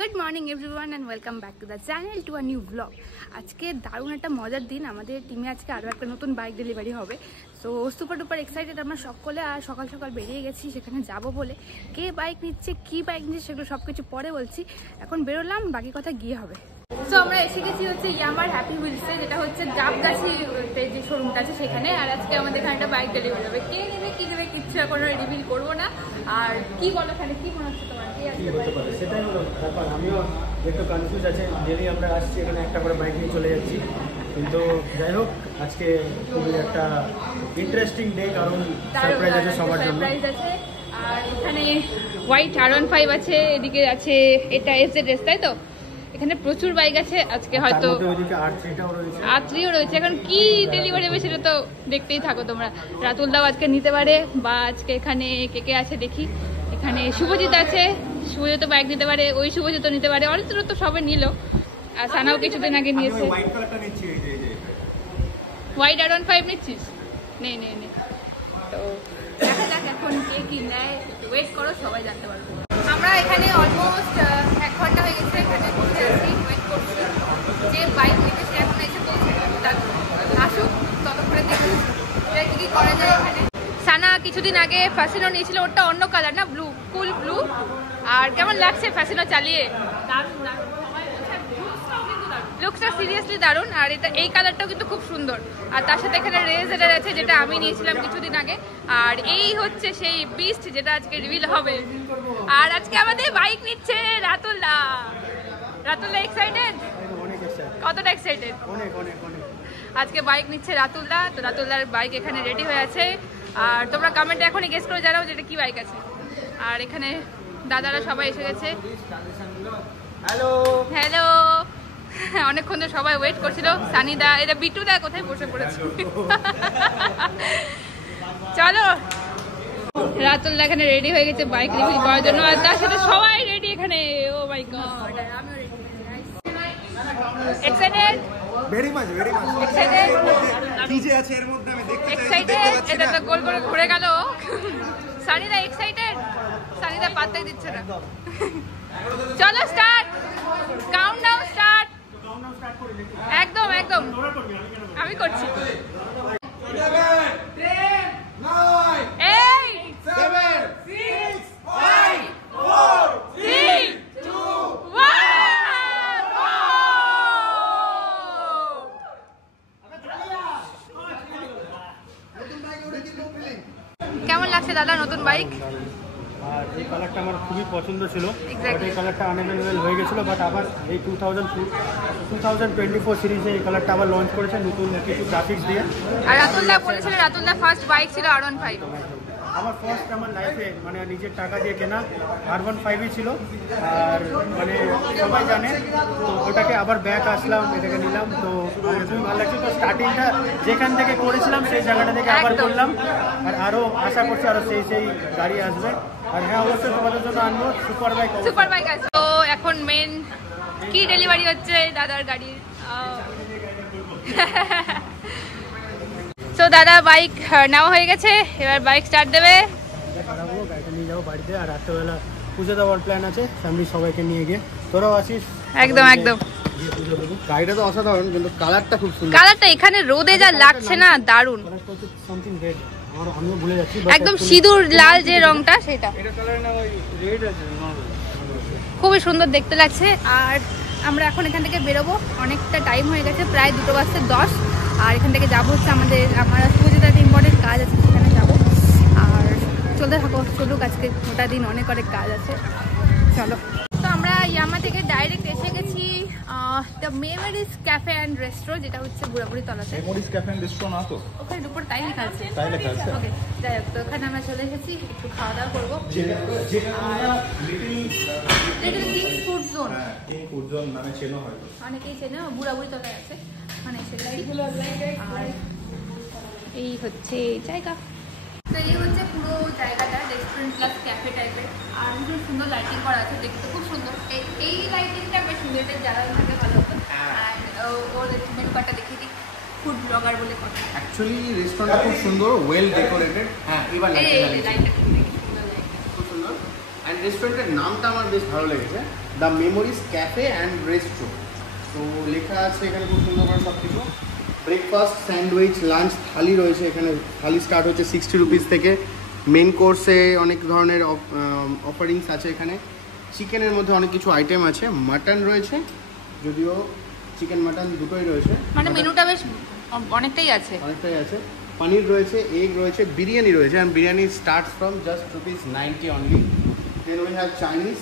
Good morning everyone and welcome back to the channel to a new blog. আজকে দারুণ একটা মজার দিন। আমাদের টিমে আজকে আরও একটা নতুন বাইক ডেলিভারি হবে। সো সুপার ডুপার এক্সাইটেড আমরা সকলে। আর সকাল সকাল বেরিয়ে গেছি সেখানে যাব বলে। কে বাইক নিচ্ছে, কী বাইক নিচ্ছে সেগুলো সব কিছু পরে বলছি। এখন বেরোলাম, বাকি কথা গিয়ে হবে। সো আমরা এসে গেছি হচ্ছে ইয়ামার হ্যাপি হুইলসে, যেটা হচ্ছে ডাবগাছিতে যে শোরুমটা আছে সেখানে। আর আজকে আমাদের এখানে একটা বাইক ডেলিভারি হবে। কে নেবে কী দেবে কিচ্ছু এখন রিভিল করবো না। আর কি বলো, এখানে কি মনে হচ্ছে তোমার? সেটাই হলো ব্যাপার। আমিও একটু কনফিউজ আছে। ডেলি আমরা আসছি এখানে একটা করে বাইক নিয়ে চলে যাচ্ছি, কিন্তু যাই হোক আজকে খুবই একটা ইন্টারেস্টিং ডে, কারণ সারপ্রাইজ আছে সবার জন্য। আর এখানে হোয়াইট R15 আছে, এদিকে আছে এটা SZS, তাই তো? এখানে প্রচুর বাইক আছে আজকে, হয়তো R3ও রয়েছে। এখন কি ডেলিভারি হবে সেটা তো দেখতেই থাকো তোমরা। রাতুল দাও আজকে নিতে পারে, বা আজকে এখানে কে কে আছে দেখি। এখানে শুভজিৎ আছে, শুভজিৎ তো বাইক নিতে পারে, ওই শুভজিৎ নিতে পারে, অনেক তো সবে নিল। আর সানাও কিছুদিন আগে নিয়েছে। হোয়াইট R15 নিচ্ছিস? নেই নেই নেই। তো দেখা যাক এখন কে কি নেয়, একটু ওয়েট করো, সবাই জানতে পারবো। আমরা এখানে অলমোস্ট 1 ঘন্টা হয়ে গেছে এখানে বসে আছি, ওয়েট করছি। যে বাইক নেবে সে এখন এসে বলছে আসুক, ততক্ষণে দেখুন কি কি করা যায় এখানে। সানা কিছুদিন আগে ফ্যাসিনো নিয়েছিল, ওটা অন্য কালার না, ব্লু, কুল ব্লু। আর কেমন লাগছে ফ্যাসিনো চালিয়ে? লুকসটা সিরিয়াসলি দারুণ। আর এটা এই কালারটাও কিন্তু খুব সুন্দর। আর তার সাথে এখানে রেজার আছে, যেটা আমি নিয়েছিলাম কিছুদিন আগে। আর এই হচ্ছে সেই বিস্ট যেটা আজকে রিভিল হবে। আর আজকে আমাদের বাইক নিচ্ছে রাতুল্লাহ। রাতুল্লাহ এক্সাইটেড? কতটা এক্সাইটেড? আজকে বাইক নিচ্ছে রাতুল্লাহ। তো রাতুল্লাহর বাইক এখানে রেডি হয়ে আছে। আর তোমরা কমেন্টে এখনই গেস করে জানাও যেটা কি বাইক আছে। আর এখানে দাদারা সবাই এসে গেছে। Hello hello. অনেকক্ষণ তো সবাই ওয়েট করছিল। সানিদা, এটা বিটুদা কোথায় বসে পড়েছে। চলো, রাতুল এখানে রেডি হয়ে গেছে বাইক রিভিউ করার জন্য। আর তার সাথে সবাই রেডি এখানে। ও মাই গড, আমিও ready. Excited? Very much excited? কি যে আছে এর মধ্যে আমি দেখতে এক্সাইটেড? এটা তো গোল করে ঘুরে গেল। সানিদা এক্সাইটেড? সানিদা পাত্তাই দিচ্ছে না। চলো স্টার্ট, কাউন্টডাউন স্টার্ট। একদম একদম আমি করছি। 7, 6, 5, 4, 3, 2, 1। কেমন লাগছে দাদা নতুন বাইক? আর এই কালারটা আমার খুবই পছন্দ ছিল, এই কালারটা আনঅ্যাভেলেবল হয়ে গেছিলো। বাট আবার এই 2024 সিরিজে এই কালারটা আবার লঞ্চ করেছে নতুন কিছু গ্রাফিক্স দিয়ে। আর রাতুলদা বলেছিল রাতুলদা ফার্স্ট বাইক ছিল R15। আমার ফার্স্ট আমার লাইফে মানে নিজের টাকা দিয়ে কেনা R15ই ছিল। আর মানে সবাই জানে, তো ওটাকে আবার ব্যাক আসলাম, এটাকে নিলাম। তো আমার খুবই ভালো লাগছে। তো স্টার্টিংটা যেখান থেকে করেছিলাম সেই জায়গাটা থেকে আবার করলাম। আর আরও আশা করছি আরও সেই গাড়ি আসবে। আর হ্যাঁ, অবশ্যই তোমাদের জন্য আনবো সুপার বাইক আছে। তো এখন মেন কি ডেলিভারি হচ্ছে দাদার গাড়ির। তো দাদা বাইক নেওয়া হয়ে গেছে, এবার বাইক স্টার্ট দেবে। গাড়িটা নিয়ে যাবো বাড়িতে। আর রাত্রেবেলা পুজো দেওয়ার প্ল্যান আছে, ফ্যামিলি সবাইকে নিয়ে গিয়ে। তোরাও আসিস? একদম একদম। গাড়িটা তো অসাধারণ, কিন্তু কালারটা খুব সুন্দর। কালারটা এখানে রোদে যা লাগছে না, দারুণ। সামথিং রেড, আমিও ভুলে যাচ্ছি। একদম সিঁদুর লাল যে রংটা, সেটা এটা কালার না, ওই রেড আছে, খুবই সুন্দর দেখতে লাগছে। আর আমরা এখন এখান থেকে বেরোবো, অনেকটা টাইম হয়ে গেছে, প্রায় 2:10। আর এখান থেকে যাবো হচ্ছে আমার সুজিতার একটা ইম্পর্টেন্ট কাজ আছে, সেখানে যাবো। আর চলতে থাকো, চলুক, আজকে গোটা দিন অনেক কাজ আছে। চলো। তো আমরা ইয়ামা থেকে ডাইরেক্ট এসে গেছি the memories cafe and restaurant, যেটা হচ্ছে বুড়াবুড়ি তলাতে। মেমোরিজ ক্যাফে অ্যান্ড রেস্টুরেন্ট না তো ওখানে দুপুর তাই লেখা আছে। ওকে, যাই হোক, তো ওখানে আমরা চলে এসেছি, একটু খাওয়া দাওয়া করবো। Little kings food zone, food zone নামে চেনো হয়তো অনেকেই চেনে, বুড়াবুড়ি তলায় আছে, মানে সেটাই। আর এই হচ্ছে জায়গা। তো এই হচ্ছে পুরো জায়গাটা, রেস্টুরেন্ট প্লাস ক্যাফে টাইপের। আর ভীষণ সুন্দর লাইটিং করা আছে, দেখতে খুব সুন্দর। এই লাইটিংটা বেশ সুন্দর, এটা জ্বালানো থাকে ভালো হতো। আর ওর মেনু কার্ডটা দেখিয়ে দিই, ফুড ব্লগার বলে কথা। অ্যাকচুয়ালি রেস্টুরেন্টটা খুব সুন্দর, ওয়েল ডেকোরেটেড। হ্যাঁ, এবার লাইটটা খুব সুন্দর। এন্ড রেস্টুরেন্টের নামটা আমার বেশ ভালো লেগেছে, the memories cafe and resto. তো লেখা আছে এখানে খুব সুন্দর করে সব কিছু। ব্রেকফাস্ট, স্যান্ডউইচ, লাঞ্চ থালি রয়েছে এখানে। থালি স্টার্ট হচ্ছে 60 রুপিস থেকে। মেন কোর্সে অনেক ধরনের অফারিংস আছে এখানে। চিকেনের মধ্যে অনেক কিছু আইটেম আছে। মাটন রয়েছে, যদিও চিকেন মাটন দুটোই রয়েছে, মানে মেনুটা বেশ অনেকটাই আছে। পনির রয়েছে, এগ রয়েছে, বিরিয়ানি রয়েছে। And biryani starts from just ₹90 only. Then we have Chinese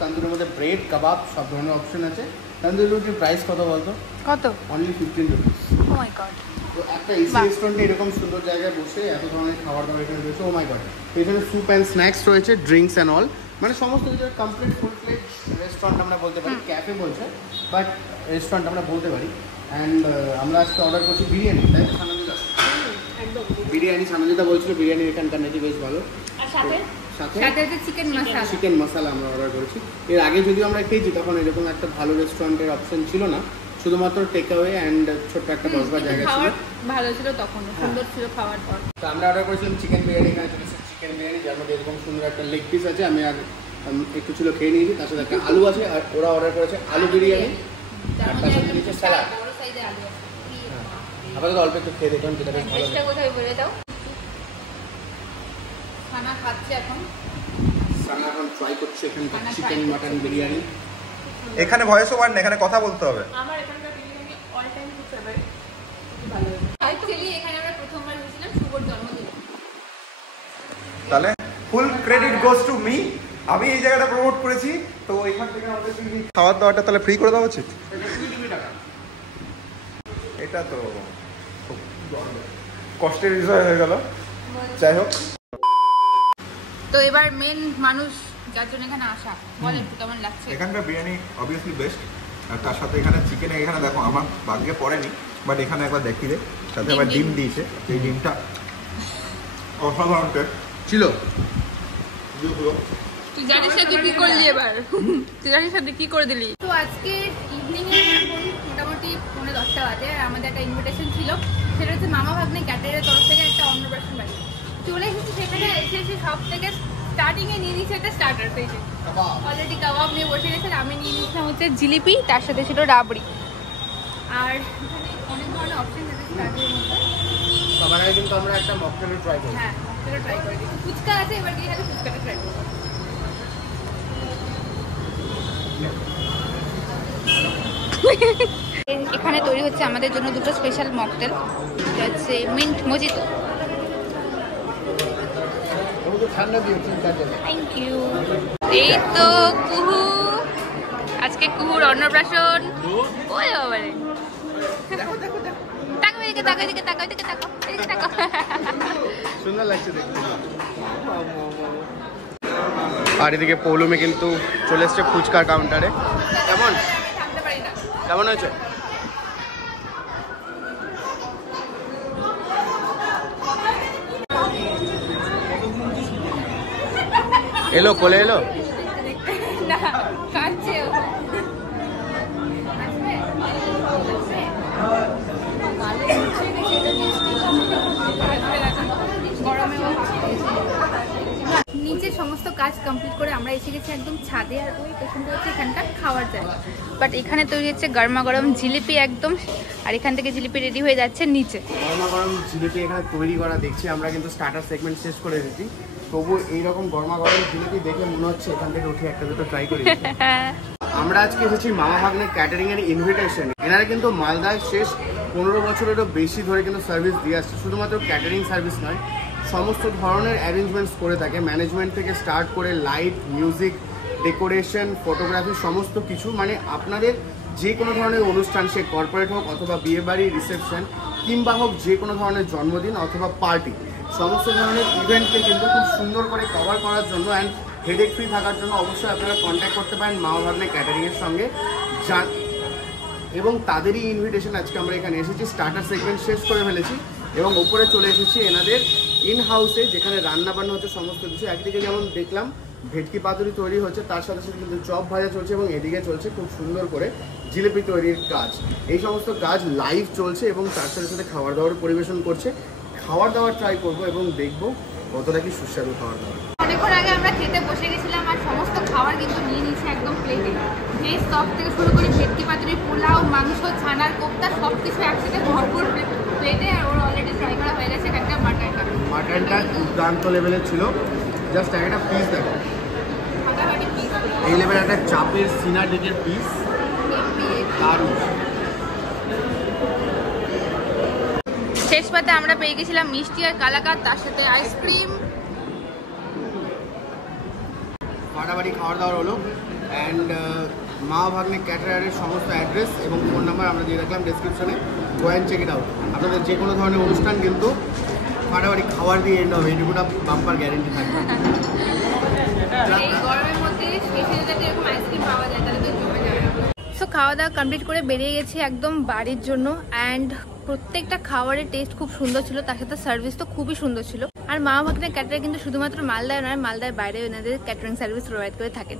তন্দুরের মধ্যে ব্রেড, কাবাব সব ধরনের অপশন আছে। তন্দুরি রুটির প্রাইস কত বলতো? কত? Only 15 rupees. Oh my god. তো একটা এসি রেস্টুরেন্টে এরকম সুন্দর জায়গায় বসে এত ধরনের খাবার দাবার এখানে রয়েছে। ও মাই গড। তো এখানে স্যুপ অ্যান্ড স্ন্যাক্স রয়েছে, ড্রিঙ্কস অ্যান্ড অল, মানে সমস্ত কিছু কমপ্লিট ফুল প্লেট রেস্টুরেন্ট আমরা বলতে পারি। ক্যাফে বলছে বাট রেস্টুরেন্ট আমরা বলতে পারি। অ্যান্ড আমরা আজকে অর্ডার করছি বিরিয়ানি, তাই তো সানন্দিতা? বিরিয়ানি সানন্দিতা বলছিল বিরিয়ানি এখানকার নাকি বেশ ভালো। আর সাথে চিকেন মশলা আমরা অর্ডার করেছি। এর আগে যদিও আমরা খেয়েছি তখন এরকম একটা ভালো রেস্টুরেন্টের অপশন ছিল না, শুধুমাত্র টেক অ্যাওয়ে অ্যান্ড ছোট্ট একটা বসবার জায়গা ছিল। ভালো ছিল তখন, সুন্দর ছিল খাওয়ার পর। তো আমরা অর্ডার করেছিলাম চিকেন বিরিয়ানি। এখানে চলেছে চিকেন বিরিয়ানি, যার মধ্যে এরকম সুন্দর একটা লেগ পিস আছে। আমি আর একটু ছিল খেয়ে নিয়েছি, তার সাথে একটা আলু আছে। আর ওরা অর্ডার করেছে আলু বিরিয়ানি, আর তার সাথে নিচে স্যালাড। আপাতত অল্প একটু খেয়ে দেখলাম, যেটা বেশ ভালো। কোথায় বলে দাও। খানা খাচ্ছে এখন, সানা এখন ট্রাই করছে এখানকার চিকেন মাটন বিরিয়ানি। এখানে ভয়েস ওভার না, এখানে কথা বলতে হবে। আমার এখানকার বিরিয়ানি অল টাইম খুব ফেভারিট, ভালো লাগে। অ্যাকচুয়ালি এখানে আমরা প্রথমবার গেছিলাম শুভর জন্মদিনে। তাহলে ফুল ক্রেডিট গোস টু মি। আমি এই জায়গাটা প্রমোট করেছি, তো এখান থেকে আমাদের খাওয়ার দাওয়াটা তাহলে ফ্রি করে দেওয়া উচিত। এটা তো খুব কষ্টের বিষয় হয়ে গেল। যাই হোক, তো এবার মেন মানুষ যার জন্য এখানে আসা, বল একটু কেমন লাগছে? এখানকার বিরিয়ানি অবভিয়াসলি বেস্ট। আর তার সাথে এখানে চিকেনে, এখানে দেখো আমার ভাগ্যে পড়েনি, বাট এখানে একবার দেখি দে, সাথে আবার ডিম দিয়েছে। এই ডিমটা অসাধারণ টেস্ট ছিল। তুই জানিস না তুই কি করলি এবার? তুই জানিস না তুই কি করে দিলি? তো আজকে ইভিনিং এ এখন মোটামুটি 10:30 বাজে, আর আমাদের একটা ইনভিটেশন ছিল, সেটা হচ্ছে মামা ভাগ্নে ক্যাটারের তরফ থেকে একটা অন্নপ্রাশন বাড়ি। চলে এসেছি, সেখানে এসে সব থেকে স্টার্টিং এ নিয়ে নিয়েছে একটা স্টার্টার পেয়েছে। অলরেডি কাবাব নিয়ে বসে গেছেন। আমি নিয়ে নিয়েছিলাম হচ্ছে জিলিপি, তার সাথে ছিল রাবড়ি। আর এখানে অনেক ধরনের অপশন আছে স্টার্টারের মধ্যে। সবার আগে কিন্তু আমরা একটা মকটেলও ট্রাই করি। হ্যাঁ, মকটেলও ট্রাই করে দিই। ফুচকা আছে, এবার গিয়ে হয়তো ফুচকাটা ট্রাই করবো। এখানে তৈরি হচ্ছে আমাদের জন্য দুটো স্পেশাল মকটেল, যেটা হচ্ছে মিন্ট মজিতো। Thank you. এই তো কুহু, আজকে কুহুর অন্নপ্রাশন। ওই বাবারে, তাকাও এদিকে, তাকাও এদিকে, তাকাও এদিকে, তাকাও এদিকে, তাকাও। সুন্দর লাগছে দেখতে। আর এদিকে পৌলমে কিন্তু চলে এসছে ফুচকার কাউন্টারে। কেমন কেমন হয়েছে? এলো কোলে এলো। নিচে সমস্ত কাজ কমপ্লিট করে আমরা এসে গেছি একদম ছাদে। আর ওই পেছনটা হচ্ছে এখানকার খাওয়ার জায়গা। বাট এখানে তৈরি হচ্ছে গরমা গরম জিলিপি একদম, আর এখান থেকে জিলিপি রেডি হয়ে যাচ্ছে নিচে। গরমা গরম জিলিপি এখানে তৈরি করা দেখছি। আমরা কিন্তু স্টার্টার সেগমেন্ট শেষ করে দিচ্ছি, তবু এইরকম গরমা গরম জিলিপি দেখে মনে হচ্ছে এখান থেকে উঠে একটা দুটো ট্রাই করি। আমরা আজকে এসেছি মামা ভাগ্নে ক্যাটারিং এর ইনভিটেশন। এনারা কিন্তু মালদায় শেষ 15 বছরেরও বেশি ধরে কিন্তু সার্ভিস দিয়ে আসছে। শুধুমাত্র ক্যাটারিং সার্ভিস নয়, সমস্ত ধরনের অ্যারেঞ্জমেন্টস করে থাকে। ম্যানেজমেন্ট থেকে স্টার্ট করে লাইট, মিউজিক, ডেকোরেশন, ফটোগ্রাফি, সমস্ত কিছু। মানে আপনাদের যে কোনো ধরনের অনুষ্ঠান, সে কর্পোরেট হোক অথবা বিয়েবাড়ি, রিসেপশন, কিংবা হোক যে কোনো ধরনের জন্মদিন অথবা পার্টি, সমস্ত ধরনের ইভেন্টকে কিন্তু খুব সুন্দর করে কভার করার জন্য অ্যান্ড হেডেক ফ্রি থাকার জন্য অবশ্যই আপনারা কন্ট্যাক্ট করতে পারেন মামা ভাগ্নে ক্যাটারিংয়ের সঙ্গে। এবং তাদেরই ইনভিটেশন আজকে আমরা এখানে এসেছি। স্টার্টার সেগমেন্ট শেষ করে ফেলেছি এবং ওপরে চলে এসেছি এনাদের ইন হাউসে, যেখানে রান্না বান্না হচ্ছে সমস্ত কিছু। একদিকে যেমন দেখলাম ভেটকি পাতুরি তৈরি হচ্ছে, তার সাথে সাথে কিন্তু চপ ভাজা চলছে এবং এদিকে চলছে খুব সুন্দর করে জিলিপি তৈরির কাজ। এই সমস্ত কাজ লাইভ চলছে এবং তার সাথে সাথে খাবার দাবার পরিবেশন করছে। খাবার দাবার ট্রাই করবো এবং দেখবো কতটা কি সুস্বাদু খাবার দাবার। অনেকক্ষণ আগে আমরা খেতে বসে গেছিলাম, আর সমস্ত খাবার কিন্তু নিয়ে নিচ্ছে একদম প্লেটে। ভেজ টপ থেকে শুরু করে ভেটকি পাতুরি, পোলাও, মাংস, ছানার কোপ্তা সব কিছু একসাথে ভরপুর প্লেটে। আর ওর অলরেডি ট্রাই করা হয়ে গেছে একটা মাটনটা দুর্দান্ত লেভেলের ছিল। জাস্ট একটা পিস দেখো, ফাটাফাটি পিস। এই লেভেলের একটা চাপের সিনা ডেকের পিস, দারুণ। শেষ পাতে আমরা পেয়ে গেছিলাম মিষ্টি আর কালাকাঁদ, তার সাথে আইসক্রিম। ফাটাফাটি খাওয়ার দাওয়ার হলো। অ্যান্ড মা ভাগ্নে ক্যাটারারের সমস্ত অ্যাড্রেস এবং ফোন নাম্বার আমরা দিয়ে রাখলাম ডেসক্রিপশনে। Go and check it out. আপনাদের যে কোনো ধরনের অনুষ্ঠান কিন্তু ফাটাফাটি খাবার দিয়ে এন্ড হবে, এইটুকুটা বাম্পার গ্যারেন্টি থাকবে। এই গরমের মধ্যে শেষে যদি এরকম আইসক্রিম পাওয়া যায় তাহলে তো জমে যাবে। সো খাওয়া দাওয়া কমপ্লিট করে বেরিয়ে গেছি একদম বাড়ির জন্য। অ্যান্ড প্রত্যেকটা খাবারের টেস্ট খুব সুন্দর ছিল, তার সাথে সার্ভিস তো খুবই সুন্দর ছিল। আর মা ভাগ্নে ক্যাটারার কিন্তু শুধুমাত্র মালদায় নয়, মালদার বাইরে এনাদের ক্যাটারিং সার্ভিস প্রোভাইড করে থাকেন।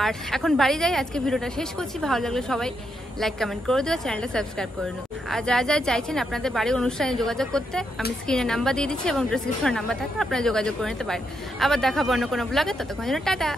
আর এখন বাড়ি যাই, আজকে ভিডিওটা শেষ করছি। ভালো লাগলে সবাই লাইক কমেন্ট করে দিও, চ্যানেলটা সাবস্ক্রাইব করে নিও। আর যারা যারা চাইছেন আপনাদের বাড়ির অনুষ্ঠানে যোগাযোগ করতে, আমি স্ক্রিনে নাম্বার দিয়ে দিচ্ছি এবং ডিসক্রিপশনে নাম্বার থাকবে, আপনারা যোগাযোগ করে নিতে পারেন। আবার দেখাবো অন্য কোনো ব্লগে, ততক্ষণ জন্য টাটা।